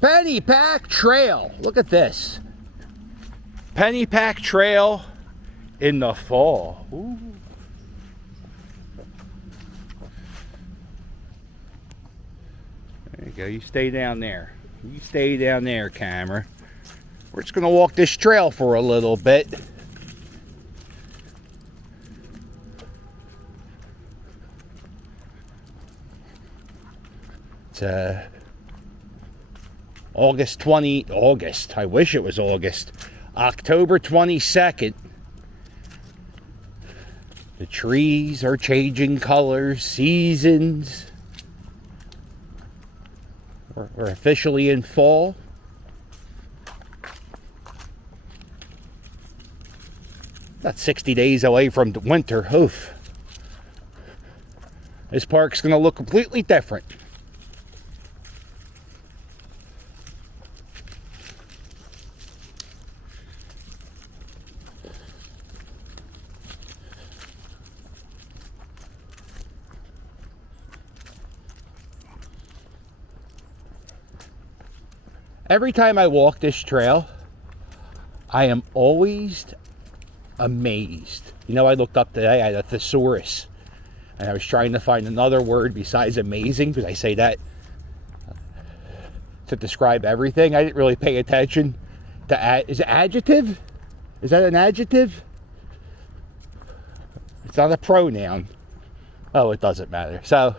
Pennypack Trail. Look at this. Pennypack Trail in the fall. Ooh. There you go. You stay down there. You stay down there, camera. We're just going to walk this trail for a little bit. It's August. I wish it was August. October 22nd. The trees are changing colors, seasons. We're officially in fall. About 60 days away from the winter. Oof. This park's going to look completely different. Every time I walk this trail, I am always amazed. You know, I looked up today at a thesaurus, and I was trying to find another word besides amazing, because I say that to describe everything. I didn't really pay attention to is it adjective? Is that an adjective? It's not a pronoun. Oh, it doesn't matter. So,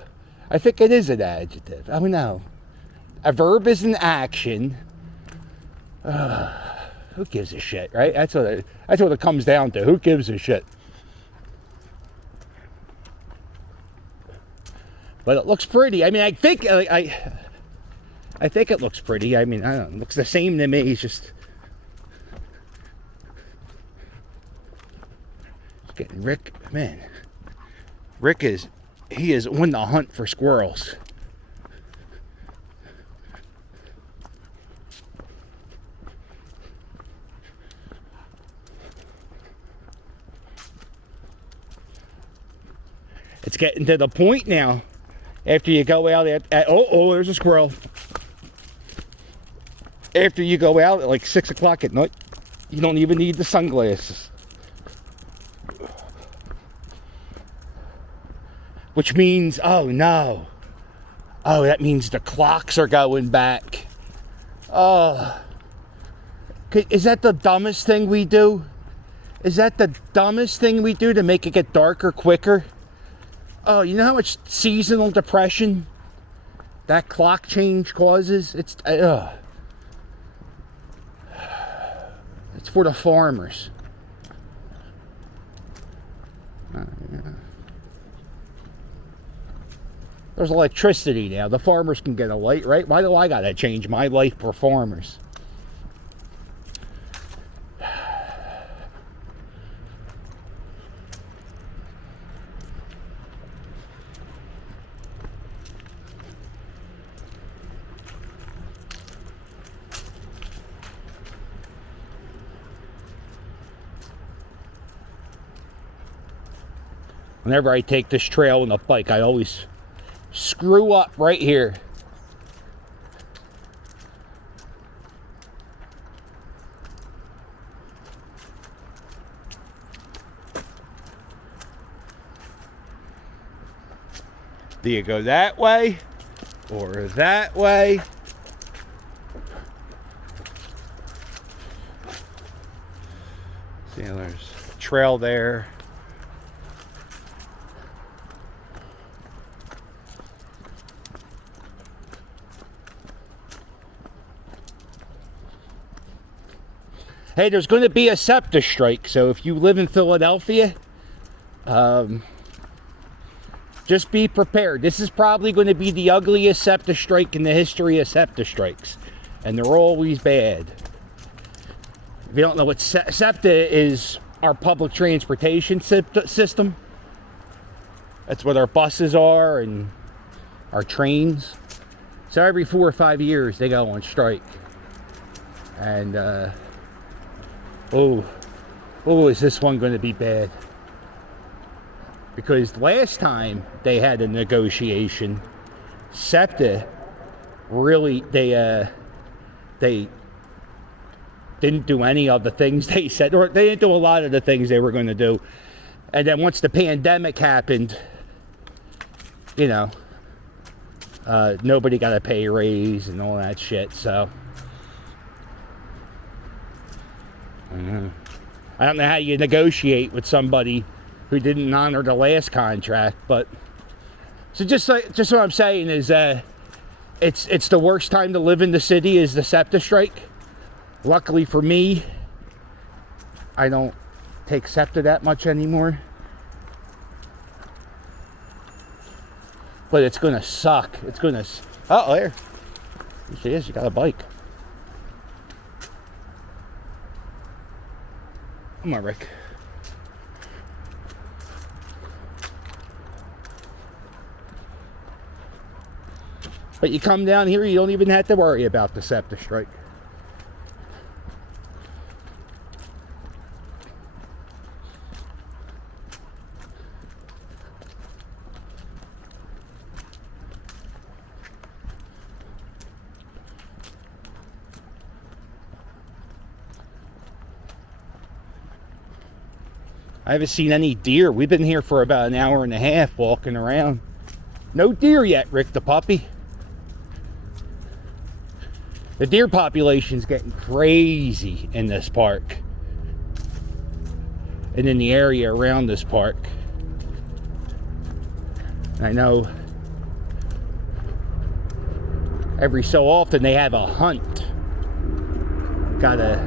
I think it is an adjective. I don't know. A verb is an action. Who gives a shit, right? That's what it comes down to. Who gives a shit? But it looks pretty. I mean, I think it looks pretty. I mean, I don't know. It looks the same to me. It's just getting Rick. Man, Rick is on the hunt for squirrels. It's getting to the point now. After you go out oh, there's a squirrel. After you go out at like 6 o'clock at night, you don't even need the sunglasses. Which means, oh no. Oh, that means the clocks are going back. Oh. Is that the dumbest thing we do? Is that the dumbest thing we do to make it get darker quicker? Oh, you know how much seasonal depression that clock change causes? It's for the farmers. Yeah. There's electricity now. The farmers can get a light, right? Why do I gotta change my life for farmers? Whenever I take this trail on a bike, I always screw up right here. Do you go that way or that way? See, there's a trail there. Hey, there's going to be a SEPTA strike, so if you live in Philadelphia, just be prepared. This is probably going to be the ugliest SEPTA strike in the history of SEPTA strikes, and they're always bad. If you don't know what SEPTA is, our public transportation system. That's what our buses are and our trains. So every 4 or 5 years, they go on strike. And, is this one going to be bad? Because last time they had a negotiation, SEPTA really, they didn't do any of the things they said, or they didn't do a lot of the things they were going to do. And then once the pandemic happened, you know, nobody got a pay raise and all that shit. So I don't know how you negotiate with somebody who didn't honor the last contract, but so just what I'm saying is it's the worst time to live in the city is the SEPTA strike. Luckily for me, I don't take SEPTA that much anymore. But it's gonna suck. It's gonna. Oh, there she is. She got a bike. Come on, Rick. But you come down here, you don't even have to worry about the SEPTA strike. I haven't seen any deer. We've been here for about an hour and a half walking around. No deer yet, Rick the puppy. The deer population's getting crazy in this park. And in the area around this park. I know every so often they have a hunt. Gotta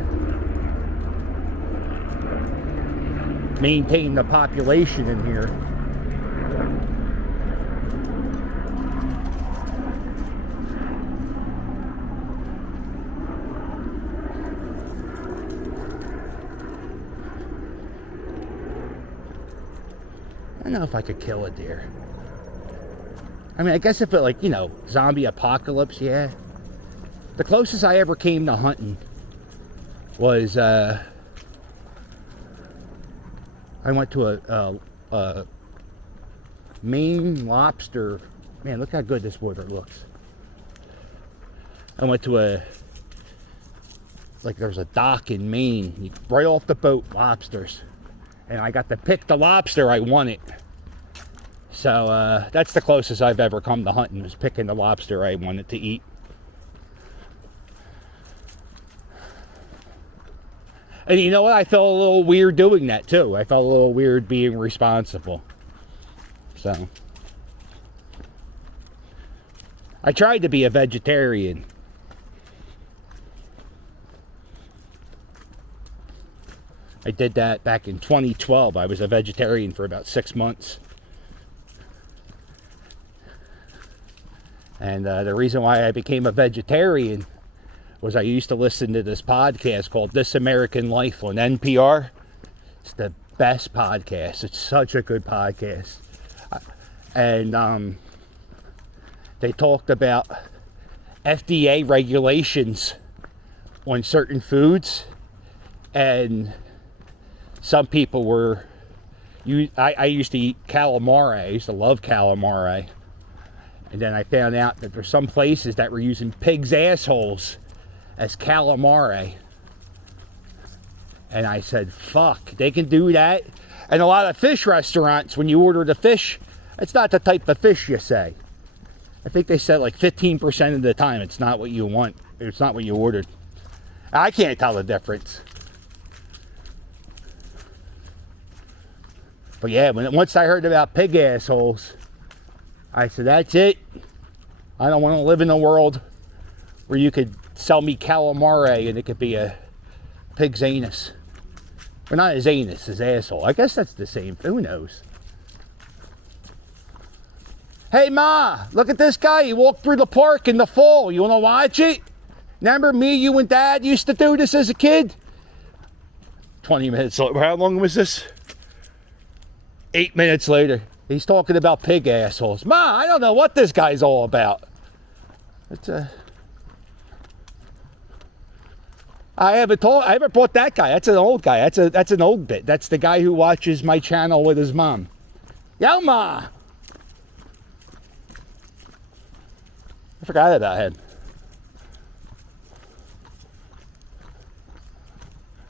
maintain the population in here. I don't know if I could kill a deer. I mean, I guess if it, like, you know, zombie apocalypse, yeah. The closest I ever came to hunting was I went to a Maine lobster. Man, look how good this water looks. I went to there's a dock in Maine. Right off the boat, lobsters. And I got to pick the lobster I wanted. So that's the closest I've ever come to hunting, was picking the lobster I wanted to eat. And you know what? I felt a little weird doing that too. I felt a little weird being responsible. So I tried to be a vegetarian. I did that back in 2012. I was a vegetarian for about 6 months. And the reason why I became a vegetarian was I used to listen to this podcast called This American Life on NPR. It's the best podcast. It's such a good podcast. And they talked about FDA regulations on certain foods. And some people were... I used to eat calamari. I used to love calamari. And then I found out that there's some places that were using pigs' assholes as calamari. And I said, fuck, they can do that? And a lot of fish restaurants, when you order the fish, it's not the type of fish you say. I think they said like 15% of the time it's not what you want. It's not what you ordered. I can't tell the difference. But yeah, once I heard about pig assholes, I said, that's it. I don't want to live in a world where you could sell me calamari and it could be a pig's anus. Or not his anus, his asshole. I guess that's the same. Who knows? Hey, Ma, look at this guy. He walked through the park in the fall. You want to watch it? Remember me, you and Dad used to do this as a kid? 20 minutes later. How long was this? 8 minutes later. He's talking about pig assholes. Ma, I don't know what this guy's all about. It's I haven't brought that guy. That's an old guy. That's an old bit. That's the guy who watches my channel with his mom. Yo, Ma. I forgot about him.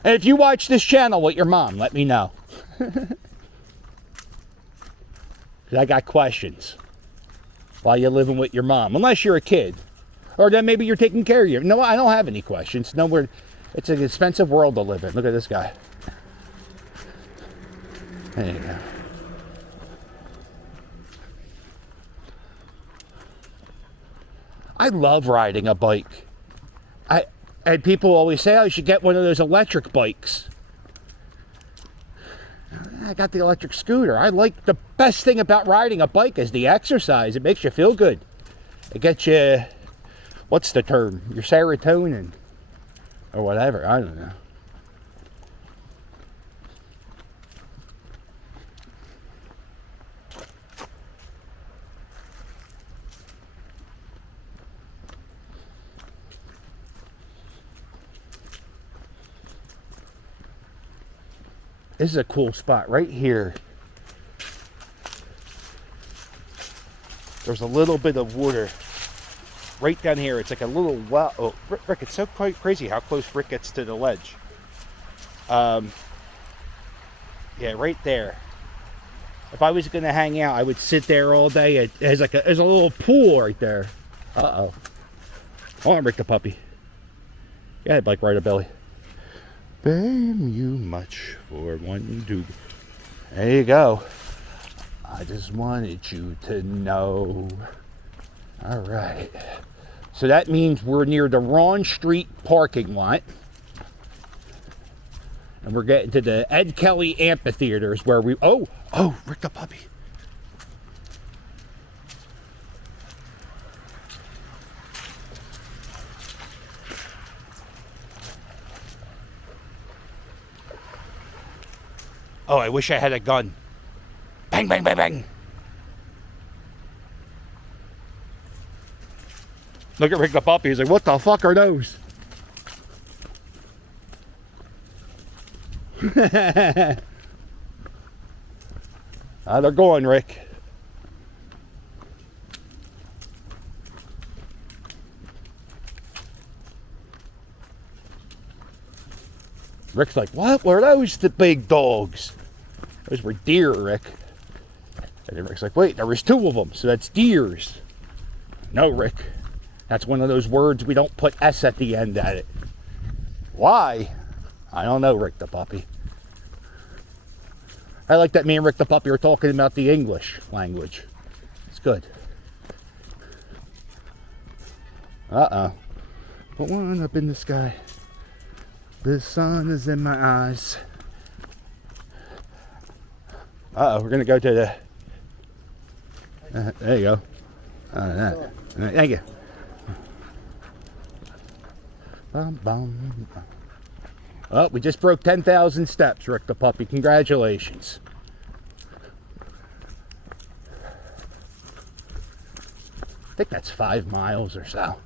And if you watch this channel with your mom, let me know. Because I got questions while you're living with your mom. Unless you're a kid. Or then maybe you're taking care of you. No, I don't have any questions. No, it's an expensive world to live in. Look at this guy. There you go. I love riding a bike. And people always say, oh, you should get one of those electric bikes. I got the electric scooter. I like the best thing about riding a bike is the exercise. It makes you feel good. It gets you, what's the term? Your serotonin or whatever. I don't know. This is a cool spot right here. There's a little bit of water right down here. It's like a little well. Oh, Rick, it's so quite crazy how close Rick gets to the ledge. Yeah, right there. If I was gonna hang out, I would sit there all day. There's a little pool right there. Uh-oh. Hold on, Rick the puppy. Go ahead, Bike Rider Billy. Fame you much for one to. There you go. I just wanted you to know. All right. So that means we're near the Ron Street parking lot. And we're getting to the Ed Kelly amphitheaters where we... Oh, Rick the puppy. Oh, I wish I had a gun. Bang, bang, bang, bang. Look at Rick the puppy. He's like, what the fuck are those? They're going, Rick. Rick's like, what were those, the big dogs? Those were deer, Rick. And then Rick's like, wait, there was two of them, so that's deers. No, Rick. That's one of those words we don't put S at the end at it. Why? I don't know, Rick the puppy. I like that me and Rick the puppy are talking about the English language. It's good. Uh-oh. Put one up in the sky. The sun is in my eyes. Uh-oh, we're going to go to the... there you go. Thank you. Bum, bum. Oh, we just broke 10,000 steps, Rick the puppy. Congratulations. I think that's 5 miles or so.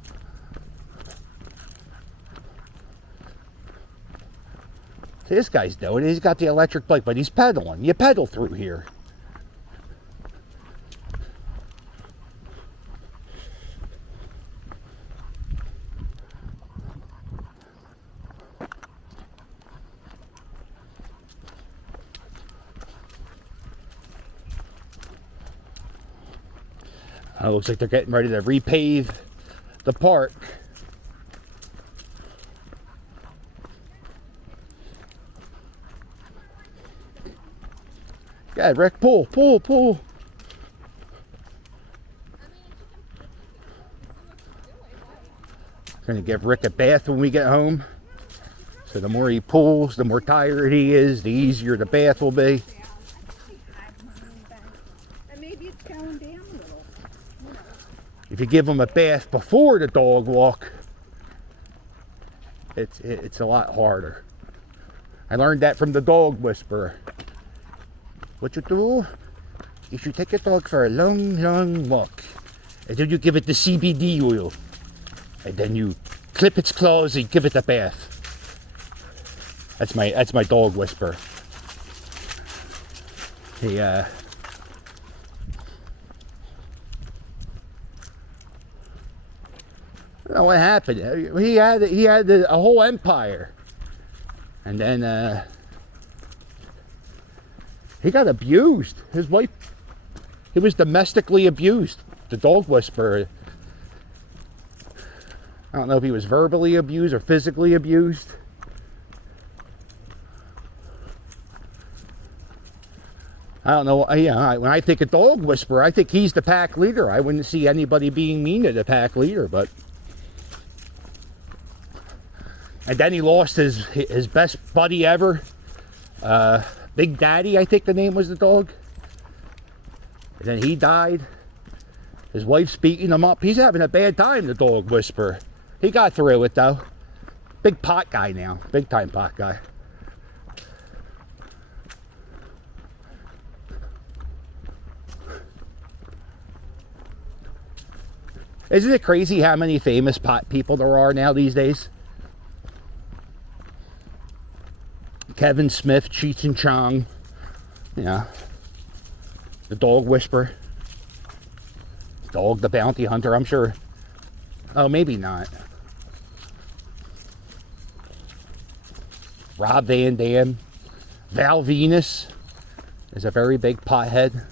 See, this guy's doing it. He's got the electric bike, but he's pedaling. You pedal through here. Oh, looks like they're getting ready to repave the park. Yeah, Rick, pull. Gonna give Rick a bath when we get home. So the more he pulls, the more tired he is, the easier the bath will be. If you give him a bath before the dog walk, it's a lot harder. I learned that from the dog whisperer. What you do is you take your dog for a long walk, and then you give it the CBD oil, and then you clip its claws and give it a bath. That's my dog whisperer. He I don't know what happened. He had a whole empire, And then he got abused. His wife, he was domestically abused. The dog whisperer. I don't know if he was verbally abused or physically abused. I don't know. Yeah, when I think of dog whisperer, I think he's the pack leader. I wouldn't see anybody being mean to the pack leader, but. And then he lost his best buddy ever. Big Daddy, I think the name was the dog. And then he died. His wife's beating him up. He's having a bad time, the dog whisperer. He got through it, though. Big pot guy now. Big time pot guy. Isn't it crazy how many famous pot people there are now these days? Kevin Smith, Cheech and Chong, yeah, the dog whisperer, Dog the Bounty Hunter, I'm sure. Oh, maybe not. Rob Van Dam, Val Venus is a very big pothead.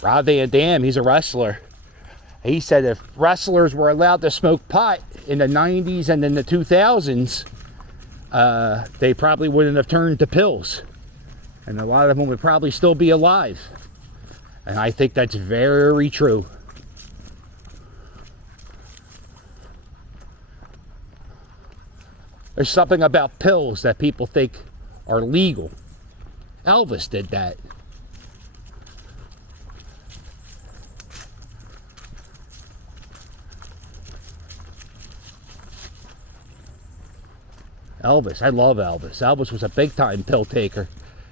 Rob Van Dam, he's a wrestler. He said if wrestlers were allowed to smoke pot in the 90s and in the 2000s, they probably wouldn't have turned to pills. And a lot of them would probably still be alive. And I think that's very true. There's something about pills that people think are legal. Elvis did that. Elvis, I love Elvis. Elvis was a big time pill taker.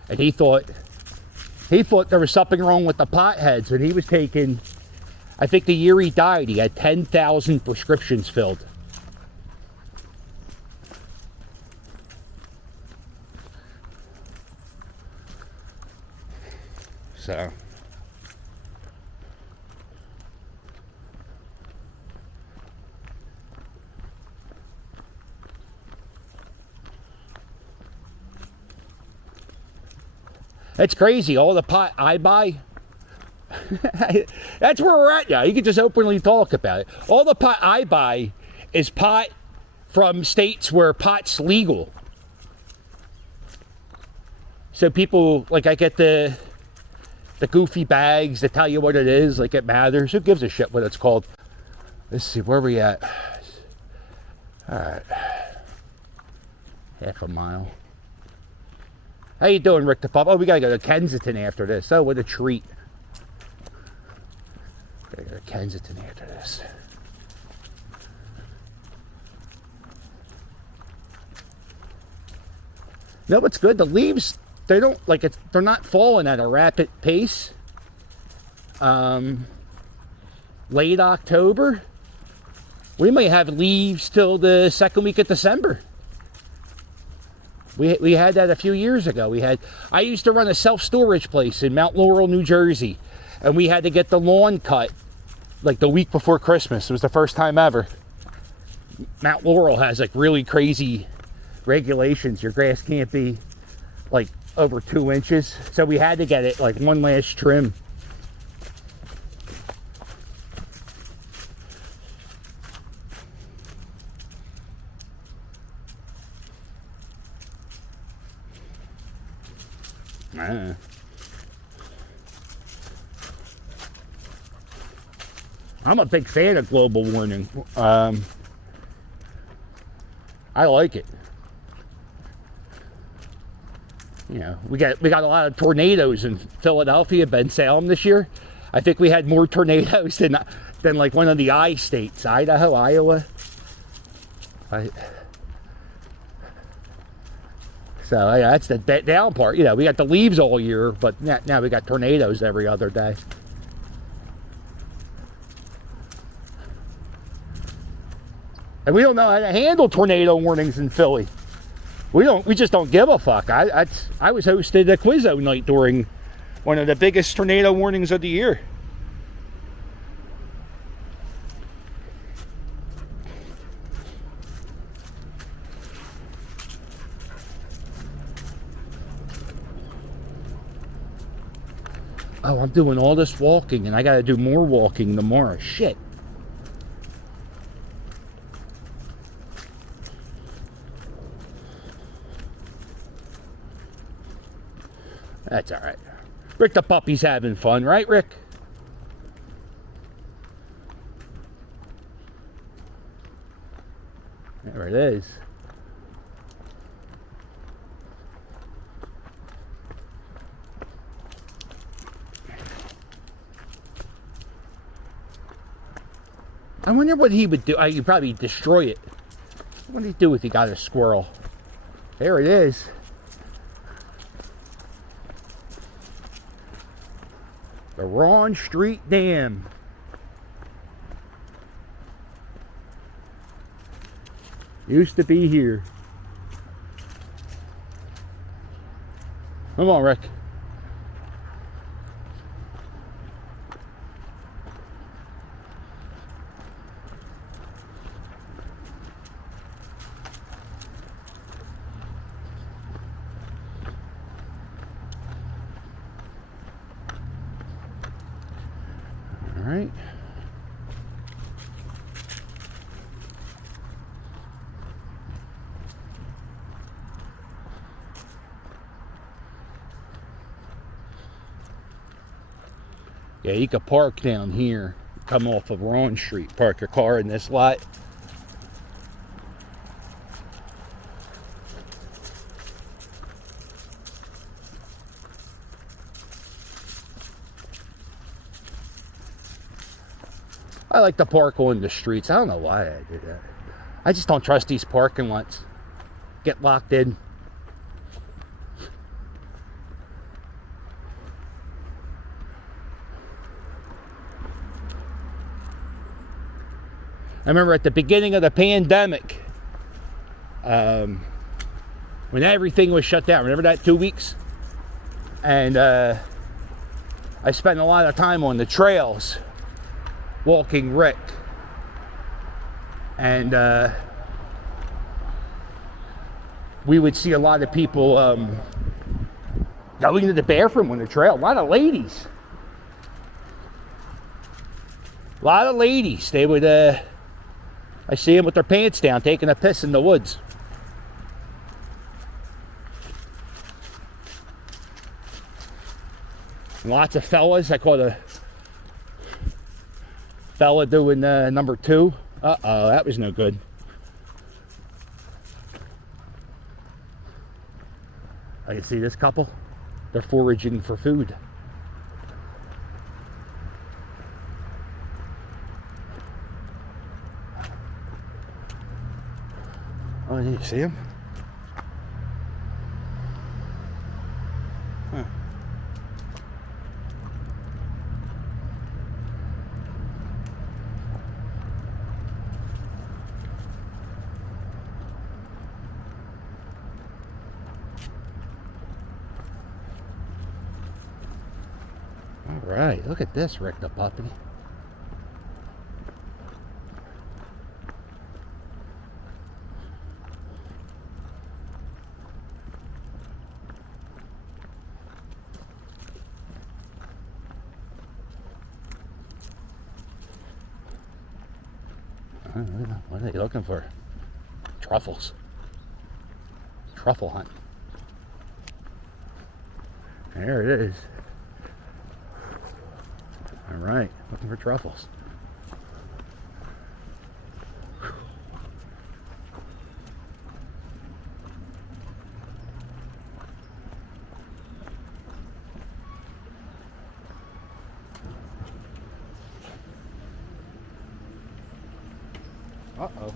And he thought there was something wrong with the potheads. And he was taking, I think the year he died, he had 10,000 prescriptions filled. So. It's crazy, all the pot I buy. That's where we're at now. You can just openly talk about it. All the pot I buy is pot from states where pot's legal. So people, like, I get the goofy bags that tell you what it is, like it matters. Who gives a shit what it's called? Let's see, where are we at? Alright. Half a mile. How you doing, Rick the Pup? Oh, we gotta go to Kensington after this. Oh, what a treat. Gotta go to Kensington after this. No, what's good? The leaves, they don't, like, they're not falling at a rapid pace. Late October. We may have leaves till the second week of December. We had that a few years ago. I used to run a self-storage place in Mount Laurel, New Jersey. And we had to get the lawn cut like the week before Christmas. It was the first time ever. Mount Laurel has like really crazy regulations. Your grass can't be like over 2 inches. So we had to get it like one last trim. I'm a big fan of global warming. I like it. You know, we got a lot of tornadoes in Philadelphia, Ben Salem this year. I think we had more tornadoes than like one of the I states, Idaho, Iowa. So yeah, that's the down part. You know, we got the leaves all year, but now we got tornadoes every other day. And we don't know how to handle tornado warnings in Philly. We just don't give a fuck. I was hosted a Quizzo night during one of the biggest tornado warnings of the year. Oh, I'm doing all this walking and I gotta do more walking tomorrow. Shit. That's alright. Rick the puppy's having fun, right, Rick? There it is. I wonder what he would do. He'd probably destroy it. What do you do if you got a squirrel? There it is. The Ron Street Dam. Used to be here. Come on, Rick. All right. Yeah, you could park down here, come off of Ron Street, park your car in this lot. I like to park on the streets. I don't know why I did that. I just don't trust these parking lots. Get locked in. I remember at the beginning of the pandemic, when everything was shut down, remember that 2 weeks? And I spent a lot of time on the trails walking Rick. And we would see a lot of people going to the bathroom on the trail. A lot of ladies. A lot of ladies. They would, I see them with their pants down, taking a piss in the woods. Lots of fellas. I caught a fella doing number 2. Uh-oh, that was no good. I can see this couple. They're foraging for food. Oh, you see him? Huh. All right, look at this, Rick the puppy. What are they looking for? Truffles. Truffle hunt. There it is. All right, looking for truffles. Uh-oh.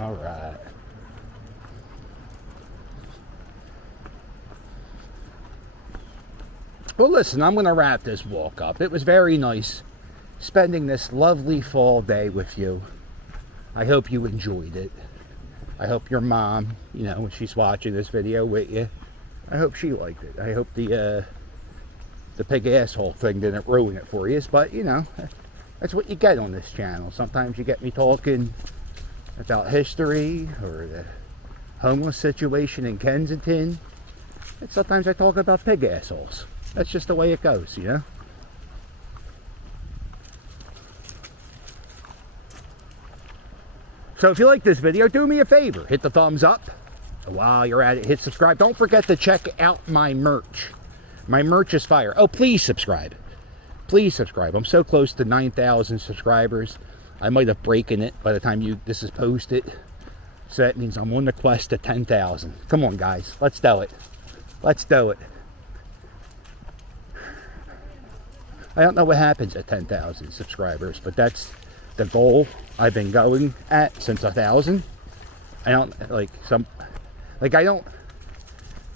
All right. Well, listen, I'm going to wrap this walk up. It was very nice spending this lovely fall day with you. I hope you enjoyed it. I hope your mom, you know, when she's watching this video with you, I hope she liked it. I hope the the pig asshole thing didn't ruin it for you. But, you know, that's what you get on this channel. Sometimes you get me talking about history or the homeless situation in Kensington. And sometimes I talk about pig assholes. That's just the way it goes, you know? So if you like this video, do me a favor. Hit the thumbs up. While you're at it, hit subscribe. Don't forget to check out my merch. My merch is fire. Oh, please subscribe. Please subscribe. I'm so close to 9,000 subscribers. I might have broken it by the time this is posted. So that means I'm on the quest to 10,000. Come on, guys. Let's do it. Let's do it. I don't know what happens at 10,000 subscribers, but that's the goal I've been going at since 1,000. I don't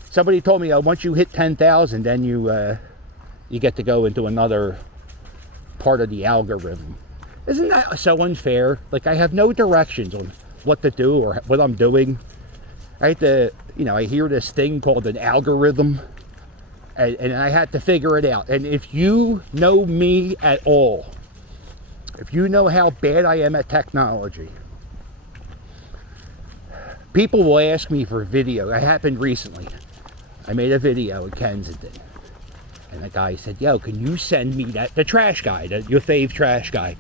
somebody told me, oh, once you hit 10,000, then you get to go into another part of the algorithm. Isn't that so unfair? Like, I have no directions on what to do or what I'm doing. I have to, you know, I hear this thing called an algorithm, and I had to figure it out. And if you know me at all, if you know how bad I am at technology, people will ask me for video. It happened recently. I made a video in Kensington, and the guy said, yo, can you send me the trash guy, your fave trash guy?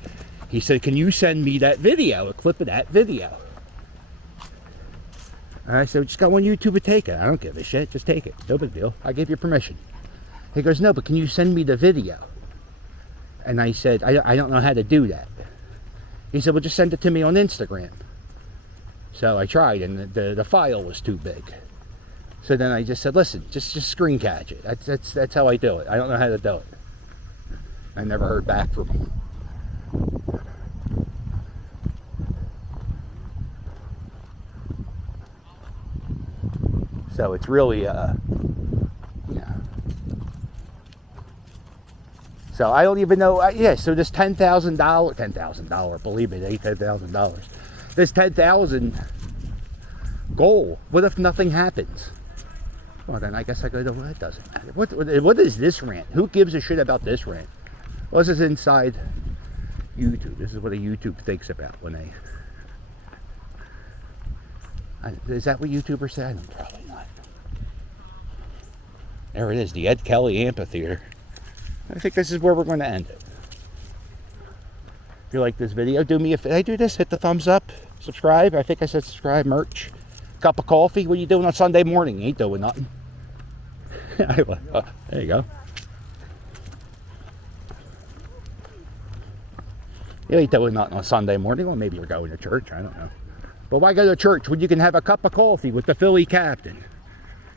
He said, can you send me that video, a clip of that video? And I said, just go on YouTube and take it. I don't give a shit, just take it. No big deal. I gave you permission. He goes, no, but can you send me the video? And I said, I don't know how to do that. He said, well, just send it to me on Instagram. So I tried, and the file was too big. So then I just said, listen, just screen catch it. That's how I do it. I don't know how to do it. I never heard back from him. So it's really, yeah. So I don't even know, yeah, so this $10,000, believe it, ain't $10,000. This 10,000 goal, what if nothing happens? Well, then I guess I go, well, it doesn't matter. What is this rant? Who gives a shit about this rant? Well, this is inside YouTube. This is what a YouTube thinks about when they... Is that what YouTubers say? Probably not. There it is, the Ed Kelly Amphitheater. I think this is where we're going to end it. If you like this video, do me a favor. I do this, hit the thumbs up, subscribe. I think I said subscribe, merch. Cup of coffee. What are you doing on Sunday morning? You ain't doing nothing. There you go. You ain't doing nothing on Sunday morning. Well, maybe you're going to church. I don't know. But why go to church when you can have a cup of coffee with the Philly captain?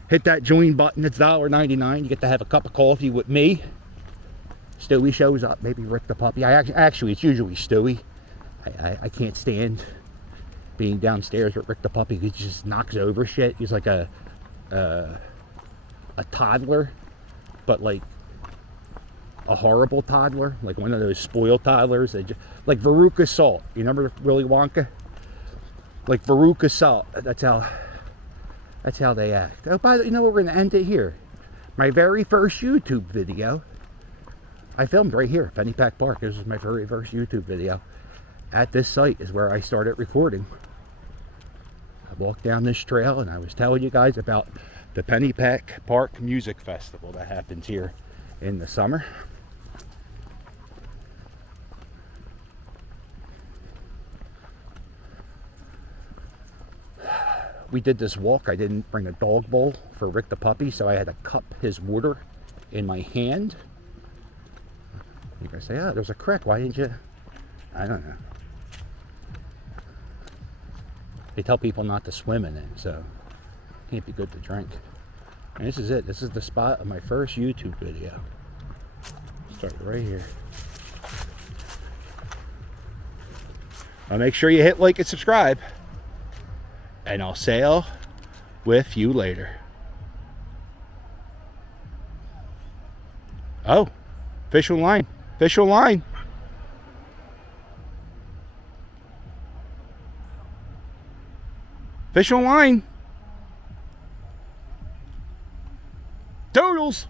Hit that join button. It's $1.99. You get to have a cup of coffee with me. Stewie shows up. Maybe Rick the puppy. Actually, it's usually Stewie. I can't stand being downstairs with Rick the puppy. He just knocks over shit. He's like a toddler, but like a horrible toddler, like one of those spoiled toddlers. Like Veruca Salt. You remember Willy Wonka? Like Veruca Salt. That's how they act. Oh, by the way, you know what? We're gonna end it here. My very first YouTube video, I filmed right here, Pennypack Park. This was my very first YouTube video. At this site is where I started recording. I walked down this trail and I was telling you guys about the Pennypack Park Music Festival that happens here in the summer. We did this walk. I didn't bring a dog bowl for Rick the puppy, so I had to cup his water in my hand. You guys say, oh, there's a creek. Why didn't you? I don't know. They tell people not to swim in it, so it can't be good to drink. And this is it. This is the spot of my first YouTube video. Start right here. Now make sure you hit like and subscribe. And I'll sail with you later. Oh, fish on line. Fish on line. Fish on line. Toodles.